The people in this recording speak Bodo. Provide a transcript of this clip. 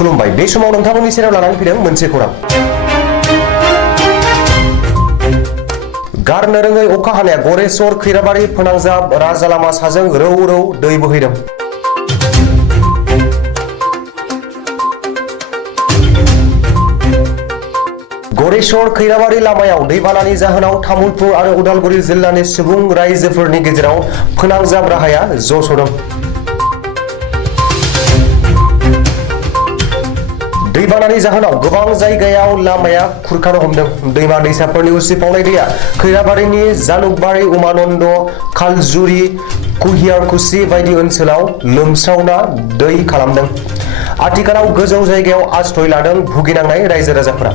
खुलुमबाय बे समाव नोंथांमोननि सेराव लानानै फैदों मोनसे खौरां। गारनो रोङै अखा हानाया गरेस्वर खैराबारि फोनांजाब राजा लामा साजों रौ रौ दै बोहैदों। गरेस्वर खैराबारि लामायाव दैबानानि जाहोनाव तामुलपुर आरो उदालगुरि जिल्लानि सुबुं रायजोफोरनि गेजेराव फोनांजाब राहाया जस'दों। दैबानानि जाहोनाव गोबां जायगायाव लामाया खुरखानो हमदों। दैमा दैसाफोरनि उसिफावनाय दैया खैराबारिनि जालुकबारि उमानन्द खालजुरि कुहियारकुसि बायदि ओनसोलाव लोमसावना दै खालामदों। आथिखालाव गोजौ जायगायाव आश्रय लादों भुगिनांनाय रायजो राजाफोरा।